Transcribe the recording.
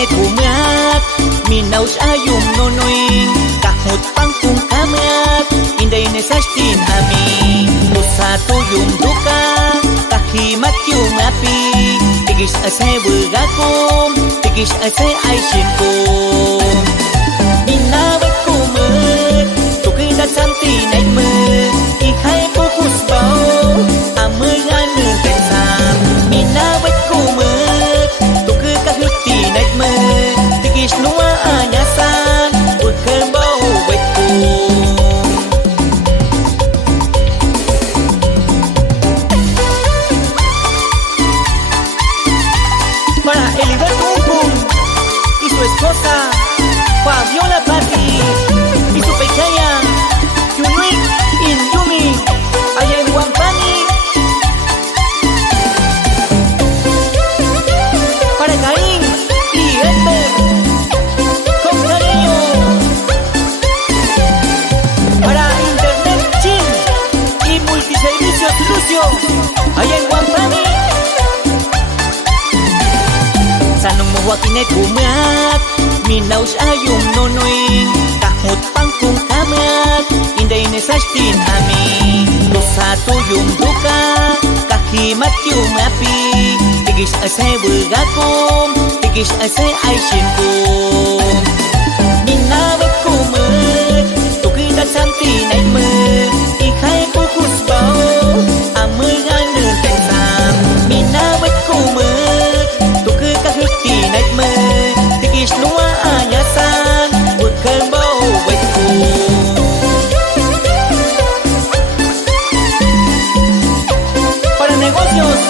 wakinet umat minaus ayum nonoing kahut pangkung kamat inday nesastin ami nusa tuyum duka kahimat yung api tigis asay begakum tigis asay ay sinkum minawat kumat tukin dat samti naik me ikai pukus bau amangan ngesam minawat kumat tukin kahiti naik me tigis nuwa anyasan bukan bau wetkum. Para Eliberto Uncum y su esposa Fabiola Patti y su pequeña Yunui Inyumi allá en Huampani. Para Caín y Edmer con cariño. Para Internet Chin y Multiservicios Lucio allá en Huampani. Sanong wakinet umat minaus ayum nonoing kahut pangkung kamat inday nesastin ami nusa tuyum duka kahimat yung api tigis asay begakum tigis asay ay sinkum minawat kumat tukidat samti naik me ikai pukus bau amangan ngesam minawat kumat tuki kahiti naik me tigis nuwa anyasan bukan bau wetkum. Para negocios